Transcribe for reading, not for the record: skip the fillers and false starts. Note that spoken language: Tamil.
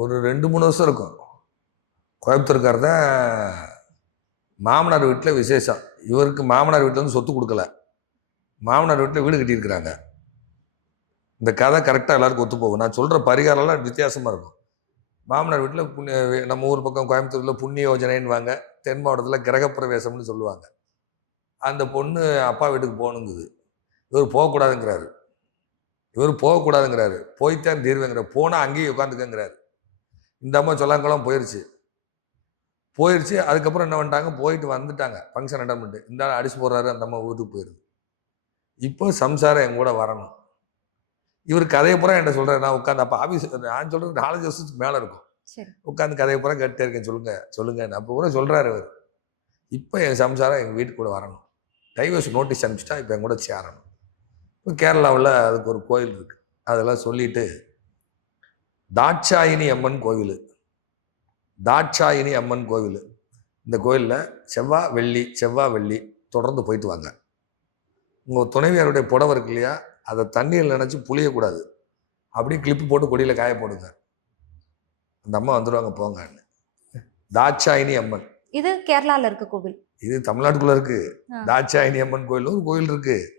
ஒரு 2-3 வருஷம் இருக்கும். கோயம்புத்தூர்கார் தான் மாமனார் வீட்டில் விசேஷம். இவருக்கு மாமனார் வீட்டில் வந்து சொத்து கொடுக்கல, மாமனார் வீட்டில் வீடு கட்டியிருக்கிறாங்க. இந்த கதை கரெக்டாக எல்லாருக்கும் ஒத்து போகும். நான் சொல்கிற பரிகாரம்லாம் வித்தியாசமாக இருக்கும். மாமனார் வீட்டில் நம்ம ஊர் பக்கம் கோயம்புத்தூரில் புண்ணிய யோஜனைன்னு தென் மாவட்டத்தில் கிரகப்பிரவேசம்னு சொல்லுவாங்க. அந்த பொண்ணு அப்பா வீட்டுக்கு போகணுங்குது. இவர் போகக்கூடாதுங்கிறாரு. போய்த்தான் தீர்வேங்கிறார். போனால் அங்கேயே உட்காந்துக்கங்கிறாரு. இந்த அம்மா சொல்லாங்கலாம் போயிடுச்சு. அதுக்கப்புறம் என்ன பண்ணிட்டாங்க, போயிட்டு வந்துட்டாங்க, ஃபங்க்ஷன் அட்டன் பண்ணிட்டு. இந்த ஆள் அடிச்சு போடுறாரு, அந்த அம்மா வீட்டுக்கு போயிடுது. இப்போ சம்சாரம் என் கூட வரணும். இவர் கதையை பூரா என்கிட்ட சொல்கிறார். நான் உட்காந்து அப்போ ஆஃபீஸ், நான் சொல்கிறது 4 வருஷத்துக்கு மேலே இருக்கும். உட்காந்து கதையை பூரா கேட்டே இருக்கேன். சொல்லுங்க அப்போ பூரா சொல்கிறாரு அவர். இப்போ என் சம்சாரம் எங்கள் வீட்டுக்கு கூட வரணும், டைவர்ஸ் நோட்டீஸ் அனுப்பிச்சிட்டா இப்போ என் கூட சேரணும். இப்போ கேரளாவில் அதுக்கு ஒரு கோயில் இருக்குது. அதெல்லாம் சொல்லிட்டு தாட்சாயினி அம்மன் கோவில், இந்த கோயிலில் செவ்வாய் வெள்ளி தொடர்ந்து போயிட்டு வாங்க. உங்கள் துணைவியாருடைய புடவை இருக்கு இல்லையா, அதை தண்ணியில் நினச்சி புளியக்கூடாது, அப்படியே கிளிப்பு போட்டு கொடியில் காய போடுங்க. அந்த அம்மா வந்துடுவாங்க, போங்கன்னு. தாட்சாயினி அம்மன். இது கேரளாவில் இருக்க கோவில், இது தமிழ்நாட்டுக்குள்ளே இருக்குது. தாட்சாயினி அம்மன் கோயில் ஒரு கோயில் இருக்குது.